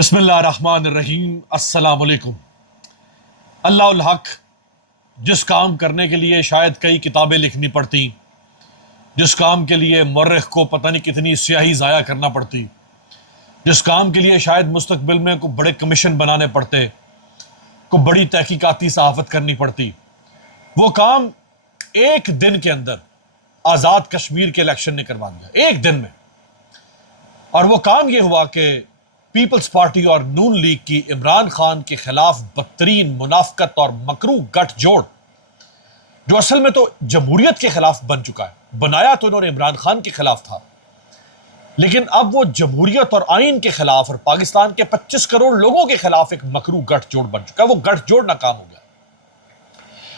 بسم اللہ الرحمن الرحیم۔ السلام علیکم۔ اللہ الحق، جس کام کرنے کے لیے شاید کئی کتابیں لکھنی پڑتی، جس کام کے لیے مورخ کو پتہ نہیں کتنی سیاہی ضائع کرنا پڑتی، جس کام کے لیے شاید مستقبل میں کو بڑے کمیشن بنانے پڑتے، کو بڑی تحقیقاتی صحافت کرنی پڑتی، وہ کام ایک دن کے اندر آزاد کشمیر کے الیکشن نے کروا دیا، ایک دن میں۔ اور وہ کام یہ ہوا کہ پیپلز پارٹی اور نون لیگ کی عمران خان کے خلاف بدترین منافقت اور مکروہ گٹھ جوڑ، جو اصل میں تو جمہوریت کے خلاف بن چکا ہے، بنایا تو انہوں نے عمران خان کے خلاف تھا، لیکن اب وہ جمہوریت اور آئین کے خلاف اور پاکستان کے 25 کروڑ لوگوں کے خلاف ایک مکروہ گٹھ جوڑ بن چکا ہے۔ وہ گٹھ جوڑ ناکام ہو گیا،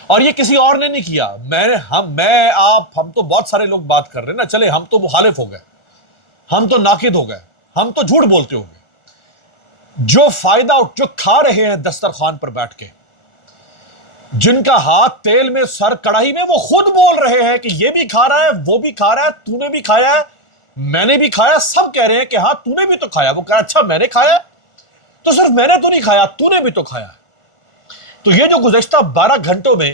اور یہ کسی اور نے نہیں کیا۔ ہم تو بہت سارے لوگ بات کر رہے ہیں نا، چلے ہم تو مخالف ہو گئے، ہم تو ناقد ہو گئے، ہم تو جھوٹ بولتے ہو گئے۔ جو فائدہ جو کھا رہے ہیں دسترخوان پر بیٹھ کے، جن کا ہاتھ تیل میں سر کڑاہی میں، وہ خود بول رہے ہیں کہ یہ بھی کھا رہا ہے، وہ بھی کھا رہا ہے، تو نے بھی کھایا ہے، میں نے بھی کھایا، سب کہہ رہے ہیں کہ ہاں تو نے بھی تو کھایا۔ وہ کہا اچھا میں نے کھایا تو صرف میں نے تو نہیں کھایا، تو نے بھی تو کھایا۔ تو یہ جو گزشتہ 12 گھنٹوں میں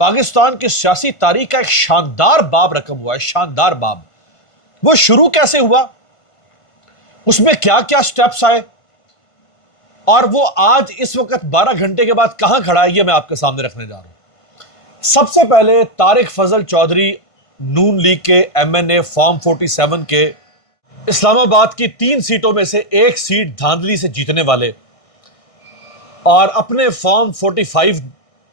پاکستان کی سیاسی تاریخ کا ایک شاندار باب رقم ہوا ہے، شاندار باب، وہ شروع کیسے ہوا، اس میں کیا کیا سٹیپس آئے، اور وہ آج اس وقت 12 گھنٹے کے بعد کہاں کھڑا ہے، یہ میں آپ کے سامنے رکھنے جا رہا ہوں۔ سب سے پہلے طارق فضل چودھری، نون لیگ کے ایم این اے، فارم 47 کے، اسلام آباد کی 3 سیٹوں میں سے ایک سیٹ دھاندلی سے جیتنے والے، اور اپنے فارم 45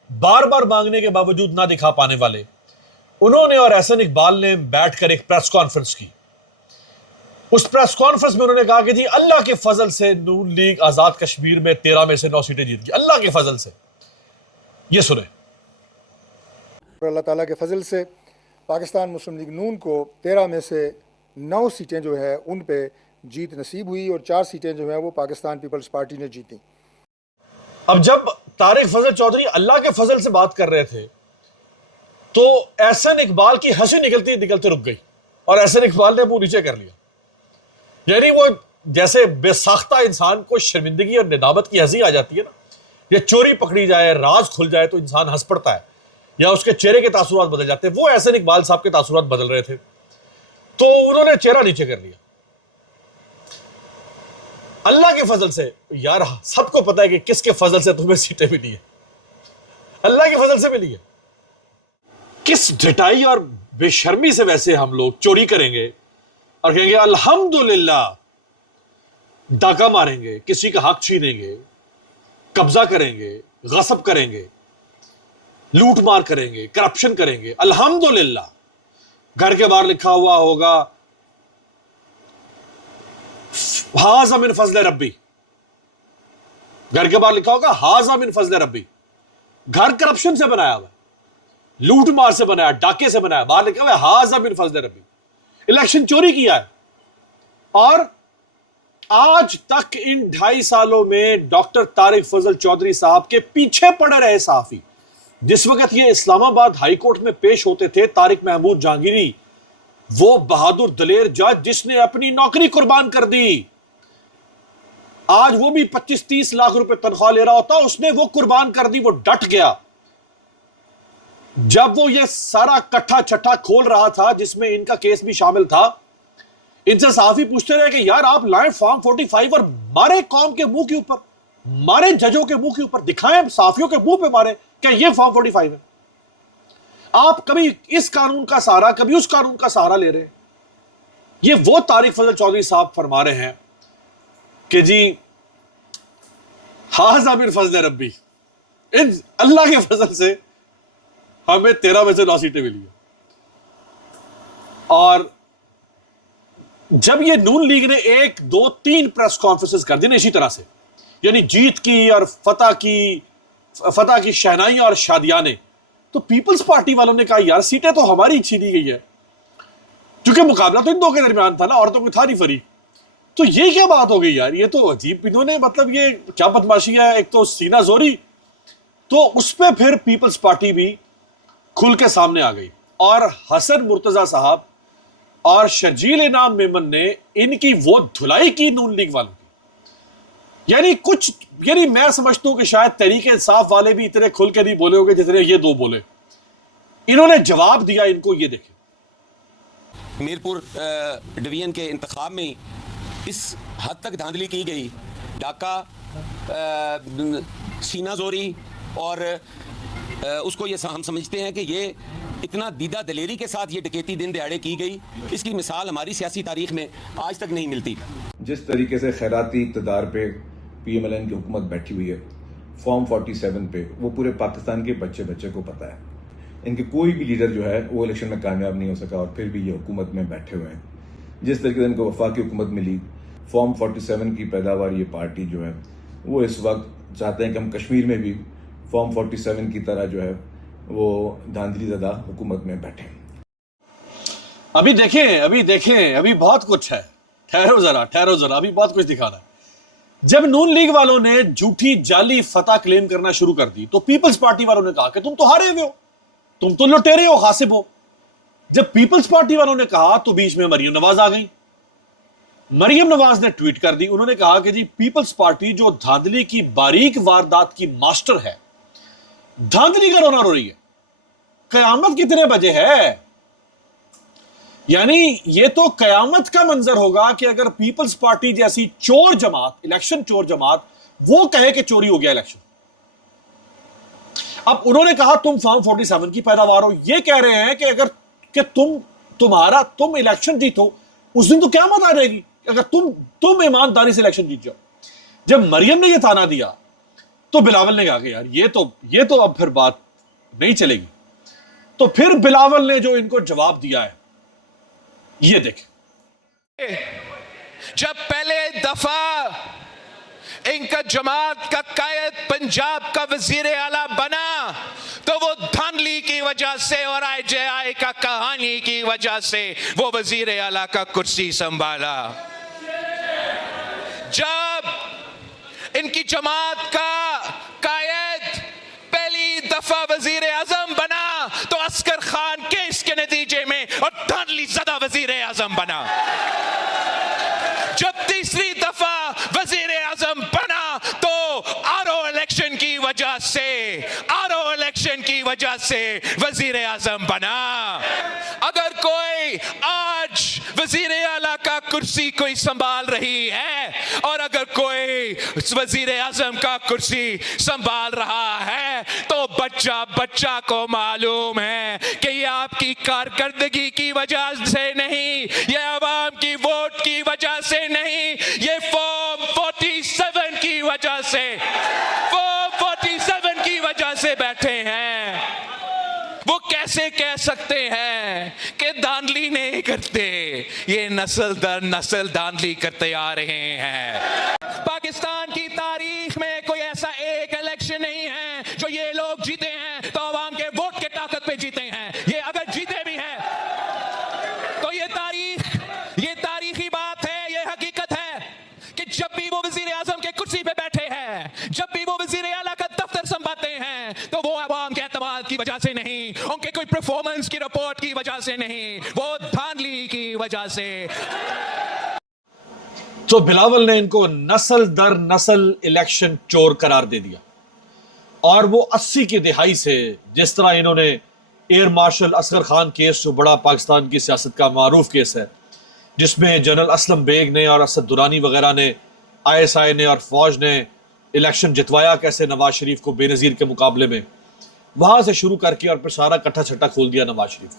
بار بار مانگنے کے باوجود نہ دکھا پانے والے، انہوں نے اور احسن اقبال نے بیٹھ کر ایک پریس کانفرنس کی۔ اس پریس کانفرنس میں انہوں نے کہا کہ جی اللہ کے فضل سے نون لیگ آزاد کشمیر میں 13 میں سے 9 سیٹیں جیت گئی، اللہ کے فضل سے۔ یہ سنیں۔ اللہ تعالیٰ کے فضل سے پاکستان مسلم لیگ نون کو 13 میں سے 9 سیٹیں جو ہے ان پہ جیت نصیب ہوئی، اور 4 سیٹیں جو ہیں وہ پاکستان پیپلز پارٹی نے جیتیں۔ اب جب طارق فضل چودھری اللہ کے فضل سے بات کر رہے تھے تو احسن اقبال کی ہنسی نکلتی نکلتے رک گئی، اور احسن اقبال نے منہ نیچے کر لیا۔ یعنی وہ جیسے بے ساختہ انسان کو شرمندگی اور ندامت کی ہنسی آ جاتی ہے نا، یا چوری پکڑی جائے، راز کھل جائے تو انسان ہنس پڑتا ہے، یا اس کے چہرے کے تاثرات بدل جاتے ہیں، وہ احسن اقبال صاحب کے تاثرات بدل رہے تھے، تو انہوں نے چہرہ نیچے کر لیا۔ اللہ کے فضل سے، یار سب کو پتا ہے کہ کس کے فضل سے تمہیں سیٹیں ملی ہیں، اللہ کے فضل سے ملی ہے۔ کس ڈٹائی اور بے شرمی سے ویسے ہم لوگ چوری کریں گے اور کہیں گے الحمدللہ، ڈاکہ ماریں گے، کسی کا حق چھینیں گے، قبضہ کریں گے، غصب کریں گے، لوٹ مار کریں گے، کرپشن کریں گے، الحمدللہ۔ گھر کے باہر لکھا ہوا ہوگا ھذا من فضل ربی، گھر کے باہر لکھا ہوگا ھذا من فضل ربی۔ گھر کرپشن سے بنایا ہوا، لوٹ مار سے بنایا، ڈاکے سے بنایا، باہر لکھا ہوا ہے ھذا من فضل ربی۔ الیکشن چوری کیا ہے، اور آج تک ان 2.5 سالوں میں ڈاکٹر طارق فضل چودھری صاحب کے پیچھے پڑے رہے صحافی۔ جس وقت یہ اسلام آباد ہائی کورٹ میں پیش ہوتے تھے، طارق محمود جہانگیری، وہ بہادر دلیر جج جس نے اپنی نوکری قربان کر دی، آج وہ بھی 25-30 لاکھ روپے تنخواہ لے رہا ہوتا، اس نے وہ قربان کر دی، وہ ڈٹ گیا۔ جب وہ یہ سارا کٹھا چھٹا کھول رہا تھا جس میں ان کا کیس بھی شامل تھا، ان سے صحافی پوچھتے رہے کہ یار آپ لائیں فارم 45 اور مارے قوم کے منہ کے اوپر، مارے ججوں کے منہ کے اوپر، دکھائیں صحافیوں کے منہ پہ مارے کہ یہ فارم 45 ہے۔ آپ کبھی اس قانون کا سہارا، کبھی اس قانون کا سہارا لے رہے ہیں۔ یہ وہ طارق فضل چودھری صاحب فرما رہے ہیں کہ جی ھذا من فضل ربی، اللہ کے فضل سے ہمیں 13 میں سے 9 سیٹیں ملی ہیں۔ اور جب یہ نون لیگ نے 1 2 3 پریس کانفرنسز کر دی نا اسی طرح سے، یعنی جیت کی اور فتح کی شہنائیاں اور شادیانے، تو پیپلز پارٹی والوں نے کہا یار سیٹیں تو ہماری چھینی گئی ہے، کیونکہ مقابلہ تو ان دو کے درمیان تھا نا، اور تو کوئی تھا نہیں فری۔ تو یہ کیا بات ہو گئی یار، یہ تو عجیب، انہوں نے مطلب یہ کیا بدماشی ہے، ایک تو سینہ زوری۔ تو اس پہ پھر پیپلز پارٹی بھی کھل کے سامنے آ گئی، اور حسن مرتضیٰ صاحب اور شرجیل انعام میمن نے ان کی وہ دھلائی کی نون لیگ والوں کی، یعنی کچھ یعنی میں سمجھتا ہوں کہ شاید تحریک انصاف والے بھی اتنے کھل کے نہیں بولے ہوگے جتنے یہ دو بولے. انہوں نے جواب دیا ان کو, یہ دیکھیں. میرپور ڈویژن کے انتخاب میں اس حد تک دھاندلی کی گئی, ڈاکہ, سینہ زوری, اور اس کو یہ ہم سمجھتے ہیں کہ یہ اتنا دیدہ دلیری کے ساتھ یہ ڈکیتی دن دہاڑے کی گئی, اس کی مثال ہماری سیاسی تاریخ میں آج تک نہیں ملتی. جس طریقے سے خیراتی اقتدار پہ پی ایم ایل این کی حکومت بیٹھی ہوئی ہے, فارم 47 پہ, وہ پورے پاکستان کے بچے بچے کو پتہ ہے. ان کے کوئی بھی لیڈر جو ہے وہ الیکشن میں کامیاب نہیں ہو سکا اور پھر بھی یہ حکومت میں بیٹھے ہوئے ہیں. جس طریقے سے ان کو وفاقی حکومت ملی, فارم 47 کی پیداوار یہ پارٹی جو ہے وہ اس وقت چاہتے ہیں کہ ہم کشمیر میں بھی فارم 47 کی طرح جو ہے وہ دھاندلی زدہ حکومت میں بیٹھیں. ابھی دیکھیں ابھی بہت کچھ ہے. ٹھہرو ذرا ابھی بہت کچھ دکھانا ہے. جب نون لیگ والوں نے جھوٹی جعلی فتح کلیم کرنا شروع کر دی تو پیپلز پارٹی والوں نے کہا کہ تم تو ہارے ہوئے ہو, تم تو لٹیرے ہو, غاصب ہو. جب پیپلز پارٹی والوں نے کہا تو بیچ میں مریم نواز آ گئی. مریم نواز نے ٹویٹ کر دی, انہوں نے کہا کہ جی پیپلز پارٹی جو دھاندلی کی باریک واردات کی ماسٹر ہے, دھاندلی کا رونا رو رہی ہے. قیامت کتنے بجے ہے؟ یعنی یہ تو قیامت کا منظر ہوگا کہ اگر پیپلز پارٹی جیسی چور جماعت, الیکشن چور جماعت, وہ کہے کہ چوری ہو گیا الیکشن. اب انہوں نے کہا تم فارم 47 کی پیداوار ہو, یہ کہہ رہے ہیں کہ اگر کہ تم الیکشن جیتو اس دن تو قیامت آ جائے گی اگر تم ایمانداری سے الیکشن جیت جاؤ. جب مریم نے یہ تانا دیا تو بلاول نے کہا کہ یار یہ تو اب پھر بات نہیں چلے گی. تو پھر بلاول نے جو ان کو جواب دیا ہے یہ دیکھ. جب پہلے دفعہ ان کا جماعت کا قائد پنجاب کا وزیر اعلیٰ بنا تو وہ دھاندلی کی وجہ سے اور آئی جے آئی کا کہانی کی وجہ سے وہ وزیر اعلیٰ کا کرسی سنبھالا. جب ان کی جماعت کا قائد پہلی دفعہ وزیر اعظم بنا تو عسکر خان کیس کے نتیجے میں اور دھاندلی زدہ وزیر اعظم بنا. جب تیسری دفعہ وزیر اعظم بنا تو آرو الیکشن کی وجہ سے وزیر اعظم بنا. اگر کوئی آج وزیر اعلیٰ کا کرسی کوئی سنبھال رہی ہے اور اگر کوئی وزیر اعظم کا کرسی سنبھال رہا ہے تو بچہ کو معلوم ہے کہ یہ آپ کی کارکردگی کی وجہ سے نہیں, یہ عوام کی ووٹ کی وجہ سے نہیں, یہ فارم 47 کی وجہ سے, فارم 47 کی وجہ سے بیٹھے ہیں. وہ کیسے کہہ سکتے ہیں کہ دھاندلی نہیں کرتے؟ یہ نسل در نسل دھاندلی کرتے آ رہے ہیں. پاکستان کی تاریخ میں کوئی ایسا ایک الیکشن نہیں ہے جو یہ لوگ جیتے ہیں تو عوام کے ووٹ کے طاقت پہ جیتے ہیں. یہ اگر جیتے بھی ہیں تو یہ تاریخی بات ہے, یہ حقیقت ہے کہ جب بھی وہ وزیر اعظم کے کرسی پہ بیٹھے ہیں, جب بھی وہ وزیر اعلیٰ کا دفتر سنبھالتے ہیں تو وہ عوام کے اعتماد کی وجہ سے نہیں, ان کے کوئی پرفارمنس کی رپورٹ کی وجہ سے نہیں, وہ دھاندلی کی وجہ سے. تو بلاول نے ان کو نسل در نسل الیکشن چور قرار دے دیا. اور وہ 80 کی دہائی سے جس طرح انہوں نے air marshal Asghar Khan case, جو بڑا پاکستان کی سیاست کا معروف کیس ہے, جس میں جنرل اسلم بیگ نے اور اسد درانی وغیرہ نے, آئی ایس آئی نے اور فوج نے الیکشن جتوایا کیسے نواز شریف کو بے نظیر کے مقابلے میں, وہاں سے شروع کر کے اور پھر سارا کٹھا چھٹا کھول دیا نواز شریف کا.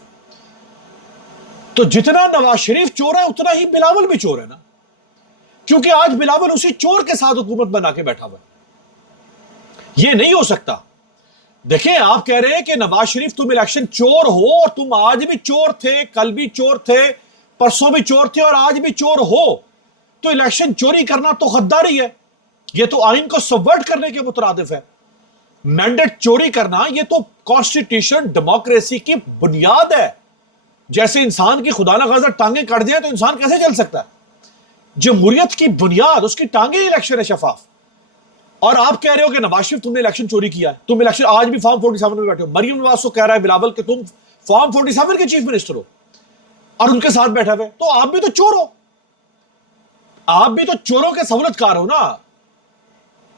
تو جتنا نواز شریف چور ہے اتنا ہی بلاول بھی چور ہے نا, کیونکہ آج بلاول اسی چور کے ساتھ حکومت بنا کے بیٹھا ہوا ہے. یہ نہیں ہو سکتا. دیکھیں آپ کہہ رہے ہیں کہ نواز شریف تم الیکشن چور ہو, اور تم آج بھی چور تھے, کل بھی چور تھے, پرسوں بھی چور تھے اور آج بھی چور ہو, تو الیکشن چوری کرنا تو غداری ہے, یہ تو آئین کو سبورٹ کرنے کے مترادف ہے. مینڈیٹ چوری کرنا یہ تو کانسٹیٹیوشن ڈیموکریسی کی بنیاد ہے. جیسے انسان کی خدا نخواستہ ٹانگیں کٹ جائیں تو انسان کیسے چل سکتا ہے؟ جمہوریت کی بنیاد اس کی ٹانگیں الیکشن ہے شفاف. اور آپ کہہ رہے ہو کہ نواز شریف تم نے الیکشن چوری کیا ہے, تم الیکشن آج بھی فارم 47 میں بیٹھے ہو. مریم نواز کو کہہ رہا ہے بلاول کہ تم فارم 47 کے چیف منسٹر ہو اور ان کے ساتھ بیٹھا ہوئے, تو آپ بھی تو چور ہو, آپ بھی تو چوروں کے سہولت کار ہو نا.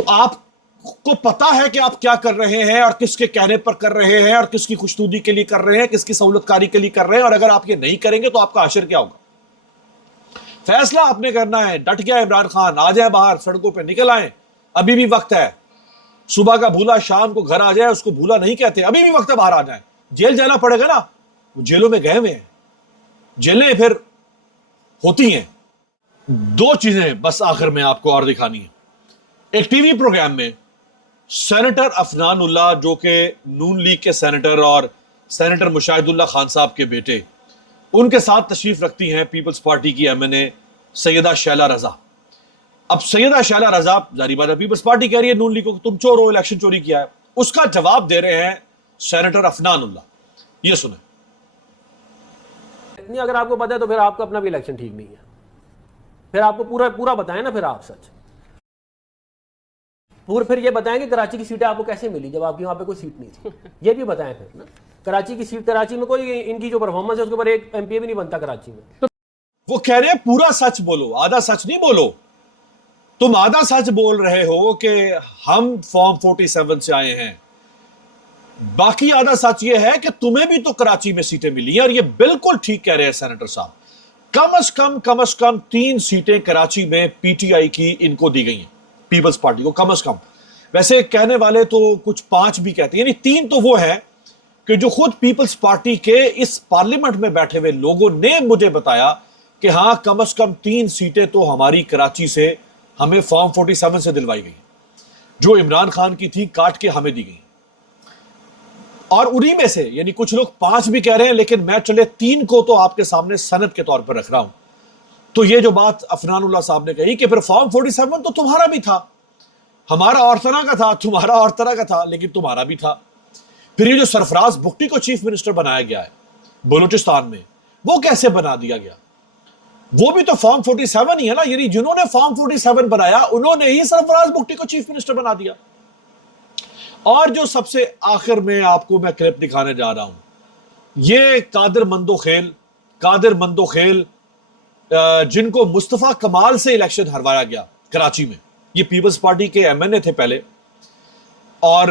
تو آپ کو پتا ہے کہ آپ کیا کر رہے ہیں اور کس کے کہنے پر کر رہے ہیں اور کس کی خوشنودی کے لیے کر رہے ہیں, کس کی سہولت کاری کے لیے کر رہے ہیں, اور اگر آپ یہ نہیں کریں گے تو آپ کا حشر کیا ہوگا. فیصلہ آپ نے کرنا ہے. ڈٹ گیا عمران خان, آ جائے باہر, سڑکوں پہ نکل آئیں, ابھی بھی وقت ہے. صبح کا بھولا شام کو گھر آ جائے, اس کو بھولا نہیں کہتے, ابھی بھی وقت ہے باہر آ جائیں. جیل جانا پڑے گا نا, وہ جیلوں میں گئے ہوئے ہیں, جیلیں پھر ہوتی ہیں. دو چیزیں بس آخر میں آپ کو اور دکھانی ہیں. ایک ٹی وی پروگرام میں سینیٹر افنان اللہ, جو کہ نون لیگ کے سینیٹر اور سینیٹر مشاہد اللہ خان صاحب کے بیٹے, ان کے ساتھ تشریف رکھتی ہیں پیپلز پارٹی کی ایم این اے سیدہ شیلہ رضا. اب سیدہ شیلہ رضا ظاہری بات ہے پیپلز پارٹی کہہ رہی ہے نون لیگ کو تم چور ہو, الیکشن چوری کیا ہے. اس کا جواب دے رہے ہیں سینیٹر افنان اللہ. یہ سنیں. نہیں, اگر آپ کو پتا ہے تو پھر آپ کا اپنا بھی الیکشن ٹھیک نہیں ہے. پھر آپ کو پورا بتائیں نا, پھر آپ سچ پھر یہ بتائیں کہ کراچی کی سیٹیں آپ کو کیسے ملی جب آپ کی وہاں پہ کوئی سیٹ نہیں تھی. یہ بھی بتائیں پھر نا. کراچی کی سیٹ, کراچی میں کوئی ان کی جو پرفارمنس ہے اس کے اوپر ایک ایم پی بھی نہیں بنتا کراچی میں. وہ کہہ رہے ہیں پورا سچ بولو, آدھا سچ نہیں بولو. تم آدھا سچ بول رہے ہو کہ ہم فارم 47 سے آئے ہیں, باقی آدھا سچ یہ ہے کہ تمہیں بھی تو کراچی میں سیٹیں ملی ہیں. اور یہ بالکل ٹھیک کہہ رہے ہیں سینیٹر صاحب. کم از کم 3 سیٹیں کراچی میں پی ٹی آئی کی ان کو دی گئی ہیں, پیپلز پارٹی کو, کم از کم. ویسے کہنے والے تو کچھ 5 بھی کہتے ہیں, یعنی 3 تو وہ ہیں کہ جو خود پیپلز پارٹی کے اس پارلیمنٹ میں بیٹھے ہوئے لوگوں نے مجھے بتایا کہ ہاں کم از کم 3 سیٹیں تو ہماری کراچی سے ہمیں فارم 47 سے دلوائی گئی, جو عمران خان کی تھی کاٹ کے ہمیں دی گئی. اور انہی میں سے یعنی کچھ لوگ 5 بھی کہہ رہے ہیں, لیکن میں چلے 3 کو تو آپ کے سامنے سند کے طور پر رکھ رہا ہوں. تو یہ جو بات افنان اللہ صاحب نے کہی کہ پھر فارم 47 تو تمہارا بھی تھا, ہمارا اور طرح کا تھا, تمہارا اور طرح کا تھا, لیکن تمہارا بھی تھا. پھر یہ جو سرفراز بگٹی کو چیف منسٹر بنایا گیا ہے بلوچستان میں, وہ کیسے بنا دیا گیا؟ وہ بھی تو فارم 47 ہی ہے نا. یعنی جنہوں نے فارم 47 بنایا انہوں نے ہی سرفراز بگٹی کو چیف منسٹر بنا دیا. اور جو سب سے آخر میں آپ کو میں کلپ دکھانے جا رہا ہوں, یہ قادر مندوخیل جن کو مصطفیٰ کمال سے الیکشن ہروایا گیا کراچی میں. یہ پیپلز پارٹی کے ایم این اے تھے پہلے, اور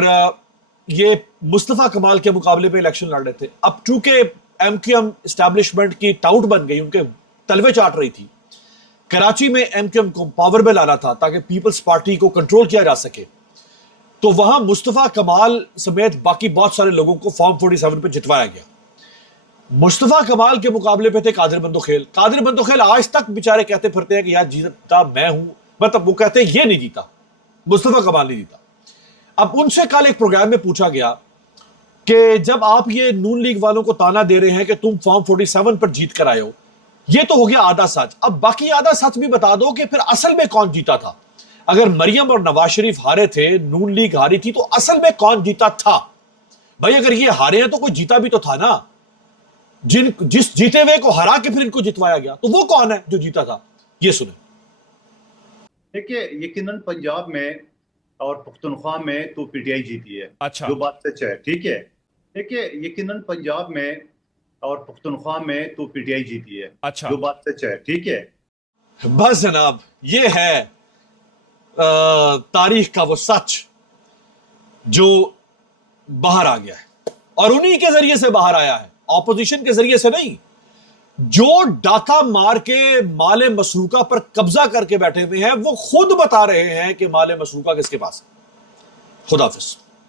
یہ مصطفیٰ کمال کے مقابلے پہ الیکشن لڑ رہے تھے. اب چونکہ ایم کیو ایم اسٹیبلشمنٹ کی ٹاؤٹ بن گئی, ان کے تلوے چاٹ رہی تھی, کراچی میں ایم کیو ایم کو پاور میں لانا تھا تاکہ پیپلز پارٹی کو کنٹرول کیا جا سکے, تو وہاں مصطفیٰ کمال سمیت باقی بہت سارے لوگوں کو فارم 47 پہ جتوایا گیا. مصطفیٰ کمال کے مقابلے پہ تھے قادر مندوخیل آج تک بیچارے کہتے پھرتے ہیں کہ یار جیتا میں ہوں, مطلب وہ کہتے ہیں یہ نہیں جیتا, مصطفیٰ کمال نہیں جیتا. اب ان سے کل ایک پروگرام میں پوچھا گیا کہ جب آپ یہ نون لیگ والوں کو تانا دے رہے ہیں کہ تم فارم 47 پر جیت کر آئے ہو, یہ تو ہو گیا آدھا سچ, اب باقی آدھا سچ بھی بتا دو کہ پھر اصل میں کون جیتا تھا. اگر مریم اور نواز شریف ہارے تھے, نون لیگ ہاری تھی, تو اصل میں کون جیتا تھا؟ بھائی اگر یہ ہارے ہیں تو کوئی جیتا بھی تو تھا نا. جس جیتے ہوئے کو ہرا کے پھر ان کو جتوایا گیا, تو وہ کون ہے جو جیتا تھا؟ یہ سنیں. دیکھیے یقیناً پنجاب میں اور پختونخوا میں تو پی ٹی آئی جیتی ہے, اچھا, جو بات سچ ہے, ٹھیک ہے. دیکھیے یقیناً پنجاب میں اور پختونخوا میں تو پی ٹی آئی جیتی ہے, اچھا, جو بات سچ ہے, ٹھیک ہے. بس جناب, یہ ہے تاریخ کا وہ سچ جو باہر آ گیا ہے, اور انہی کے ذریعے سے باہر آیا ہے, اپوزیشن کے ذریعے سے نہیں. جو ڈاکہ مار کے مال مسروقہ پر قبضہ کر کے بیٹھے ہوئے ہیں وہ خود بتا رہے ہیں کہ مال مسروقہ کس کے پاس ہے. خدا حافظ.